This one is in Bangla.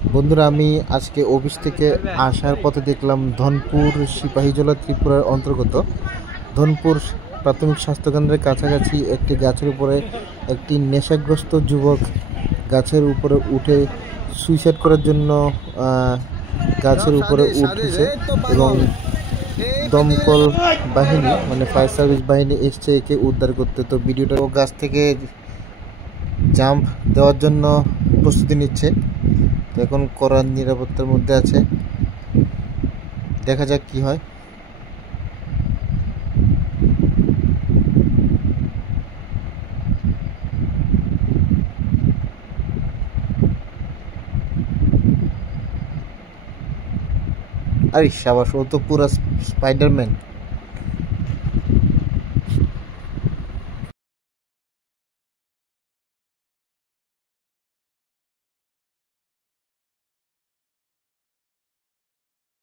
বন্ধুরা, আমি আজকে অফিস থেকে আসার পথে দেখলাম ধনপুর সিপাহীজলা ত্রিপুরার অন্তর্গত ধনপুর প্রাথমিক স্বাস্থ্যকেন্দ্রের কাছাকাছি একটি গাছের উপরে একটি নেশাগ্রস্ত যুবক গাছের উপরে উঠে সুইসাইড করার জন্য গাছের উপরে উঠেছে এবং দমকল বাহিনী মানে ফায়ার সার্ভিস বাহিনী এসছে একে উদ্ধার করতে। তো ভিডিওটা ও গাছ থেকে জাম্প দেওয়ার জন্য প্রস্তুতি নিচ্ছে। তো এখন কড়া নিরাপত্তার মধ্যে আছে, দেখা যাক কি হয়। আরে সাবাস, ও তো পুরা স্পাইডারম্যান।